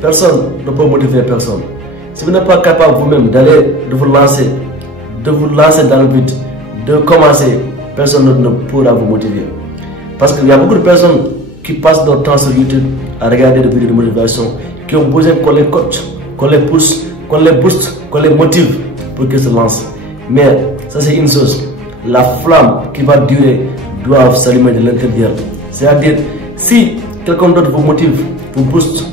personne ne peut motiver personne. Si vous n'êtes pas capable vous-même de vous lancer dans le but, de commencer, personne ne pourra vous motiver. Parce qu'il y a beaucoup de personnes qui passent leur temps sur YouTube à regarder des vidéos de motivation, qui ont besoin qu'on les coach, qu'on les pousse, qu'on les booste, qu'on les motive pour qu'ils se lancent. Mais ça c'est une chose, la flamme qui va durer doit s'allumer de l'intérieur. C'est-à-dire, si quelqu'un d'autre vous motive, vous booste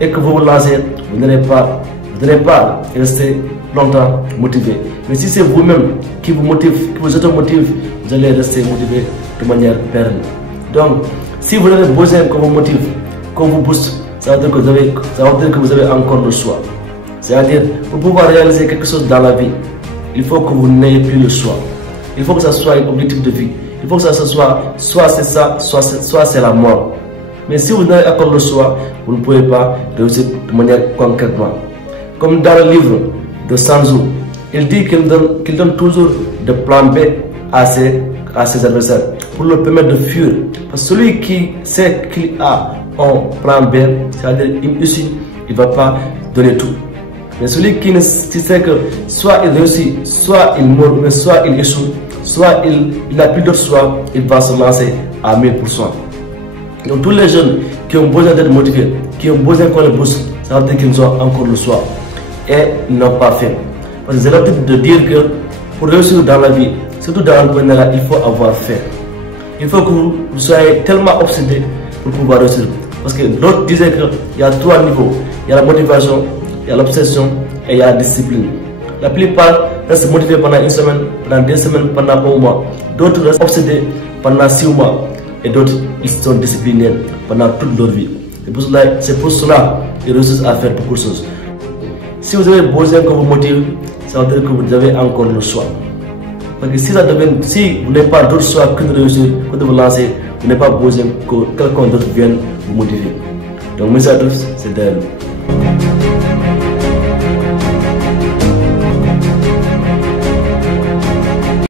et que vous vous lancez, vous n'allez pas rester longtemps motivé. Mais si c'est vous-même qui vous motive, qui vous automotive, vous allez rester motivé de manière pérenne. Donc, si vous avez besoin qu'on vous motive, qu'on vous booste, ça veut dire que vous avez encore le choix. C'est-à-dire, pour pouvoir réaliser quelque chose dans la vie, il faut que vous n'ayez plus le choix. Il faut que ça soit un objectif de vie. Il faut que ça soit c'est ça, soit c'est la mort. Mais si vous n'avez encore le choix, vous ne pouvez pas réussir de manière concrètement. Comme dans le livre de Sun Tzu, il dit qu'il donne toujours de plan B à ses adversaires pour leur permettre de fuir. Parce que celui qui sait qu'il a un plan B, c'est-à-dire une issue, il ne va pas donner tout. Mais celui qui sait que soit il réussit, soit il meurt, mais soit il échoue, soit il n'a plus d'autre choix, il va se lancer à 1000%. Donc tous les jeunes qui ont besoin d'être motivés, qui ont besoin qu'on les booste, ça veut dire qu'ils ont encore le choix. Et ils n'ont pas fait. Parce que j'ai l'habitude de dire que pour réussir dans la vie, surtout dans l'entrepreneuriat, il faut avoir fait. Il faut que vous soyez tellement obsédé pour pouvoir réussir. Parce que d'autres disaient qu'il y a 3 niveaux. Il y a la motivation, il y a l'obsession et il y a la discipline. La plupart restent motivés pendant une semaine, pendant 2 semaines, pendant un mois. D'autres restent obsédés pendant 6 mois. Et d'autres, ils sont disciplinés pendant toute leur vie. C'est pour cela qu'ils réussissent à faire beaucoup de choses. Si vous avez besoin qu'on vous motive, ça veut dire que vous avez encore le choix. Parce que si vous n'avez pas d'autre choix que de réussir, que de vous lancer, vous n'avez pas besoin que quelqu'un d'autre vienne vous motiver. Donc, merci à tous, c'est Daryl.